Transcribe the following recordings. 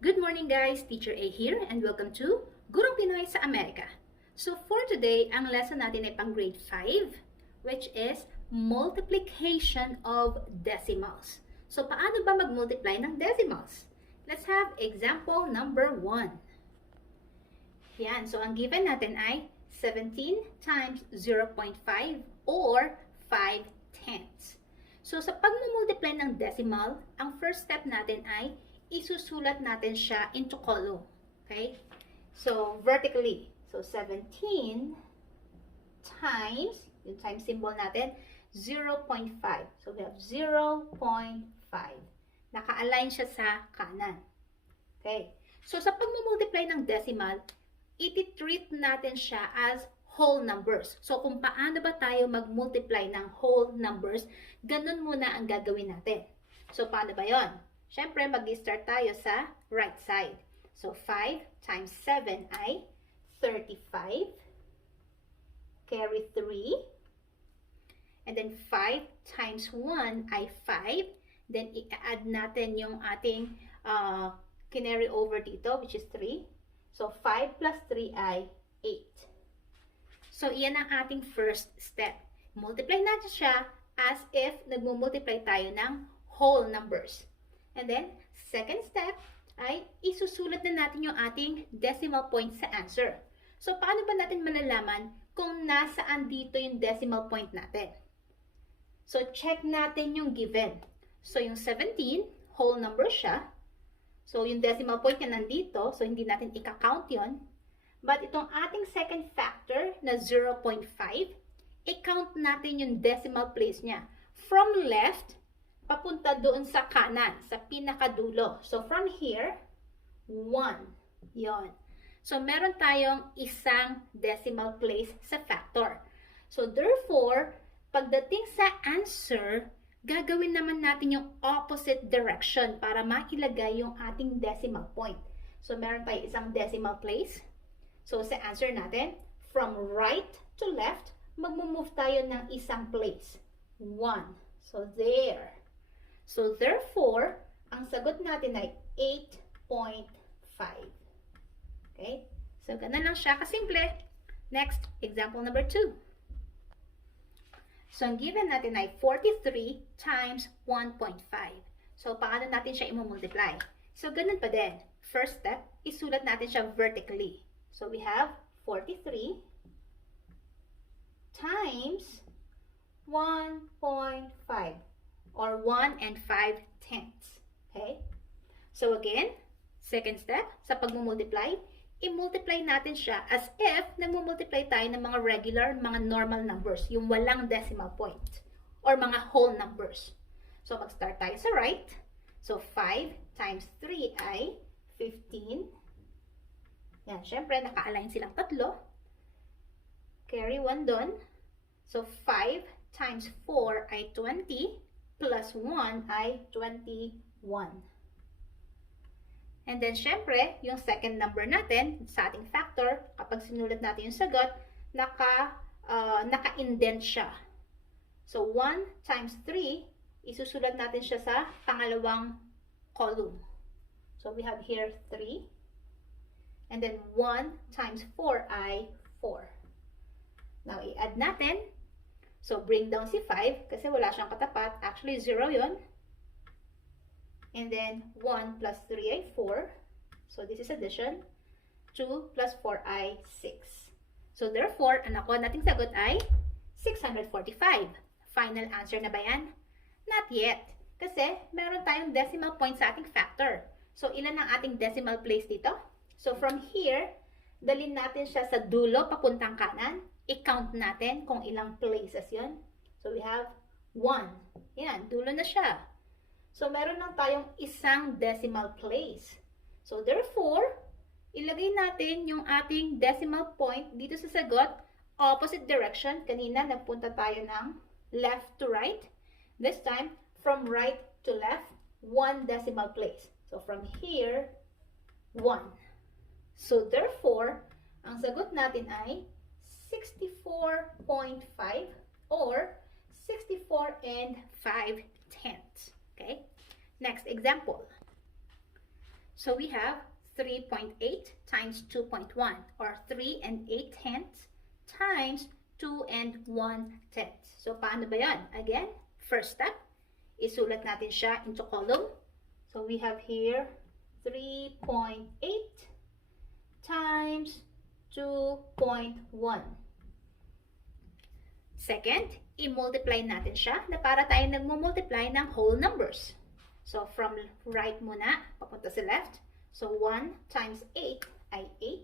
Good morning guys, Teacher A here and welcome to Gurong Pinoy sa Amerika. So for today, ang lesson natin ay pang grade 5 which is multiplication of decimals. So paano ba mag-multiply ng decimals? Let's have example number 1. Yan, so ang given natin ay 17 times 0.5 or 5 tenths. So sa pag-multiply ng decimal, ang first step natin ay isusulat natin siya into column. Okay? So, vertically. So, 17 times, yung times symbol natin, 0.5. So, we have 0.5. Naka-align siya sa kanan. Okay? So, sa pag-multiply ng decimal, iti-treat natin siya as whole numbers. So, kung paano ba tayo mag-multiply ng whole numbers, ganun muna ang gagawin natin. So, paano ba yon? Siyempre, mag-start tayo sa right side. So, 5 times 7 ay 35. Carry 3. And then, 5 times 1 ay 5. Then, i-add natin yung ating carry over dito, which is 3. So, 5 plus 3 ay 8. So, iyan ang ating first step. Multiply natin siya as if nagmumultiply tayo ng whole numbers. And then, second step ay isusulat na natin yung ating decimal point sa answer. So, paano ba natin malalaman kung nasaan dito yung decimal point natin? So, check natin yung given. So, yung 17, whole number siya. So, yung decimal point niya nandito. So, hindi natin i-count yon. But itong ating second factor na 0.5, i-count natin yung decimal place niya. From left, papunta doon sa kanan, sa pinakadulo. So, from here, 1. Yon. So, meron tayong isang decimal place sa factor. So, therefore, pagdating sa answer, gagawin naman natin yung opposite direction para mailagay yung ating decimal point. So, meron tayong isang decimal place. So, sa answer natin, from right to left, magmumove tayo ng isang place. 1. So, there. So, therefore, ang sagot natin ay 8.5. Okay? So, ganun lang siya kasimple. Next, example number 2. So, ang given natin ay 43 times 1.5. So, paano natin siya i-multiply? So, ganun pa din. First step, isulat natin siya vertically. So, we have 43 times 1.5. Or 1 and 5 tenths. Okay? So again, second step, sa pag-multiply, i-multiply natin siya as if nag-multiply tayo ng mga regular, mga normal numbers, yung walang decimal point, or mga whole numbers. So mag-start tayo sa right. So 5 times 3 ay 15. Yan, syempre, naka-align silang tatlo. Carry 1 doon. So 5 times 4 ay 20. Plus 1 ay 21. And then, syempre, yung second number natin sa ating factor, kapag sinulat natin yung sagot, naka-indent siya. So, 1 times 3, isusulat natin siya sa pangalawang column. So, we have here 3. And then, 1 times 4 ay 4. Now, i-add natin. So, bring down si 5 kasi wala siyang katapat. Actually, 0 yon. And then, 1 plus 3 ay 4. So, this is addition. 2 plus 4 ay 6. So, therefore, ang nakuha nating sagot ay 645. Final answer na ba yan? Not yet. Kasi, meron tayong decimal point sa ating factor. So, ilan ang ating decimal place dito? So, from here, dalhin natin siya sa dulo, papuntang kanan. I-count natin kung ilang places yon. So, we have 1. Yan, dulo na siya. So, meron lang tayong isang decimal place. So, therefore, ilagay natin yung ating decimal point dito sa sagot, opposite direction. Kanina, nagpunta tayo ng left to right. This time, from right to left, 1 decimal place. So, from here, 1. So, therefore, ang sagot natin ay 64.5 or 64 and 5 tenths. Okay? Next example. So we have 3.8 times 2.1 or 3 and 8/10 times 2 and 1/10. So paano ba yan? Again, first step, isulat natin siya into column. So we have here 3.8 times 2.1. Second, i-multiply natin siya na para tayo nagmumultiply ng whole numbers. So from right muna, papunta sa left. So 1 times 8 ay 8.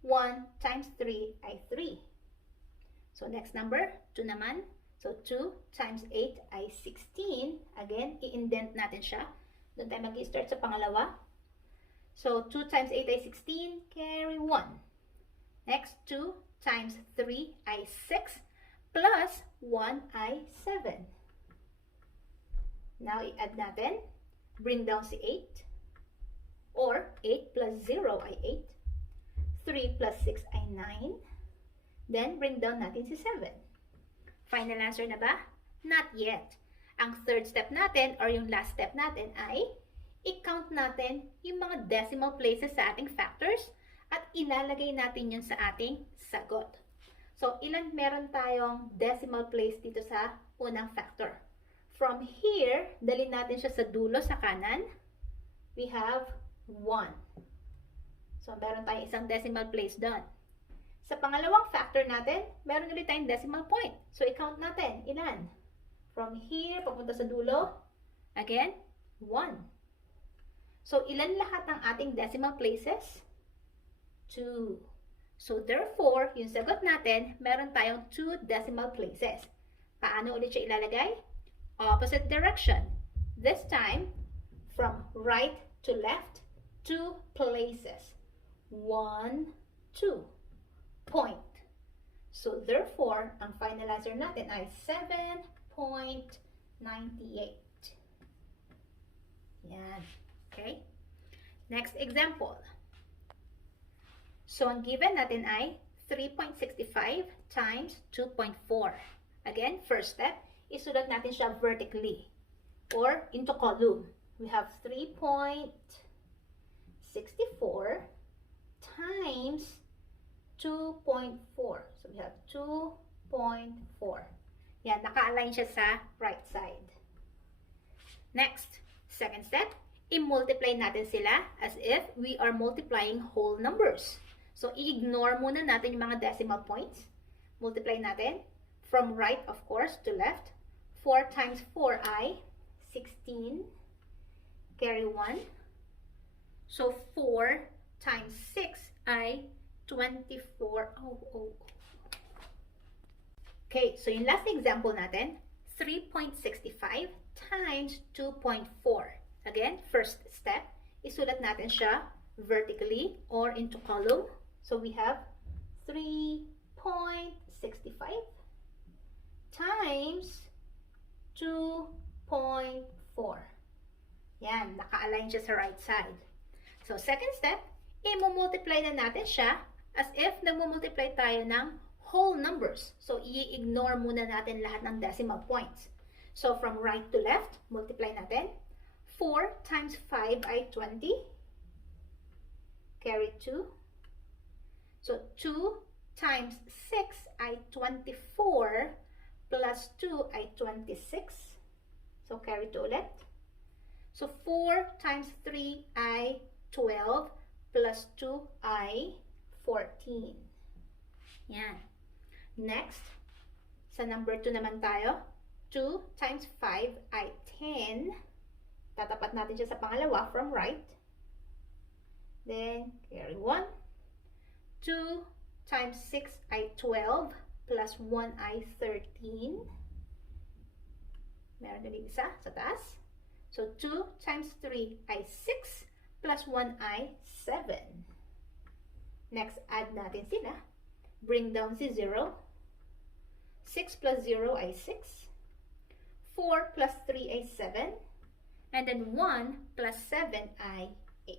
1 times 3 ay 3. So next number, 2 naman. So 2 times 8 ay 16. Again, i-indent natin siya. Doon tayo mag-start sa pangalawa. So 2 times 8 ay 16, carry 1. Next, 2 times 3 ay 6, plus 1 ay 7. Now, i-add natin. Bring down si 8. Or 8 plus 0 ay 8. 3 plus 6 ay 9. Then, bring down natin si 7. Final answer na ba? Not yet. Ang third step natin or yung last step natin ay i-count natin yung mga decimal places sa ating factors at ilalagay natin yun sa ating sagot. So, ilan meron tayong decimal place dito sa unang factor? From here, dalhin natin siya sa dulo sa kanan. We have 1. So, meron tayong isang decimal place doon. Sa pangalawang factor natin, meron ulit tayong decimal point. So, i-count natin. Ilan? From here, papunta sa dulo. Again, 1. So, ilan lahat ng ating decimal places? 2. So, therefore, yung sagot natin, meron tayong 2 decimal places. Paano ulit siya ilalagay? Opposite direction. This time, from right to left, 2 places. 1, 2. Point. So, therefore, ang final answer natin ay 7.98. Yan. Okay? Next example. So, ang given natin ay 3.65 times 2.4. Again, first step, isulat natin siya vertically or into column. We have 3.64 times 2.4. So, we have 2.4. Yan, naka-align siya sa right side. Next, second step, i-multiply natin sila as if we are multiplying whole numbers. So, i-ignore muna natin yung mga decimal points. Multiply natin from right, of course, to left. 4 times 4 ay 16. Carry 1. So, 4 times 6 ay 24. Okay, so yung last example natin, 3.65 times 2.4. Again, first step, isulat natin siya vertically or into column. So we have 3.65 times 2.4. Yan, naka-align siya sa right side. So second step, i-multiply na natin siya as if nag-multiply tayo ng whole numbers. So i-ignore muna natin lahat ng decimal points. So from right to left, multiply natin. 4 times 5 ay 20. Carry 2. So, 2 times 6 ay 24 plus 2 ay 26. So, carry 2 ulit. So, 4 times 3 ay 12 plus 2 ay 14. Yan. Next, sa number 2 naman tayo. 2 times 5 ay 10. Tatapat natin siya sa pangalawa from right. Then, carry 1. 2 times 6 ay 12 plus 1 ay 13. Meron ulit isa sa taas. So, 2 times 3 ay 6 plus 1 ay 7. Next, add natin sila. Bring down si 0. 6 plus 0 ay 6. 4 plus 3 ay 7. And then 1 plus 7 ay 8.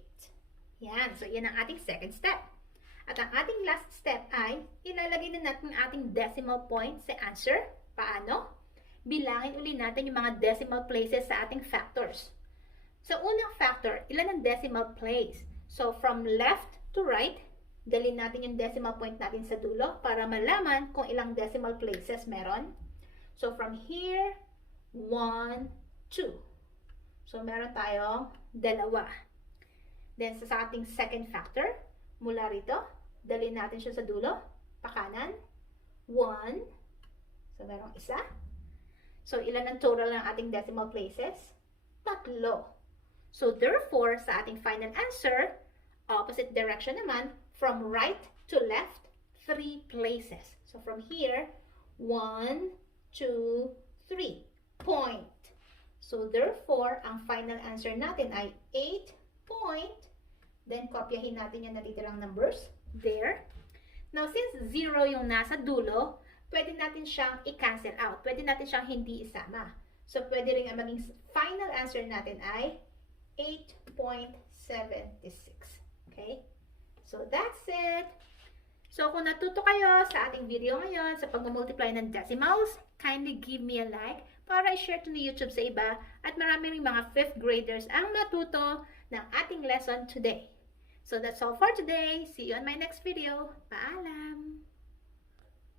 Yan. So, yan ang ating second step. At ang ating last step ay ilalagay na natin ang ating decimal point sa answer. Paano? Bilangin uli natin yung mga decimal places sa ating factors. Sa unang factor, ilan ang decimal place. So, from left to right, dalhin natin yung decimal point natin sa dulo para malaman kung ilang decimal places meron. So, from here, 1, 2. So, meron tayong 2. Then, sa ating second factor, mula rito, dalhin natin siya sa dulo, pakanan, 1. So, merong 1. So, ilan ang total ng ating decimal places? 3. So, therefore, sa ating final answer, opposite direction naman, from right to left, 3 places. So, from here, 1, 2, 3. Point. So, therefore, ang final answer natin ay 8 point. Then, kopyahin natin yung natitirang numbers. There. Now, since 0 yung nasa dulo, pwede natin siyang i-cancel out. Pwede natin siyang hindi isama. So, pwede rin ang maging final answer natin ay 8.76. Okay? So, that's it. So, kung natuto kayo sa ating video ngayon sa pag-multiply ng decimals, kindly give me a like para i-share to ni YouTube sa iba at marami rin mga 5th graders ang matuto ng ating lesson today. So, that's all for today. See you on my next video. Paalam!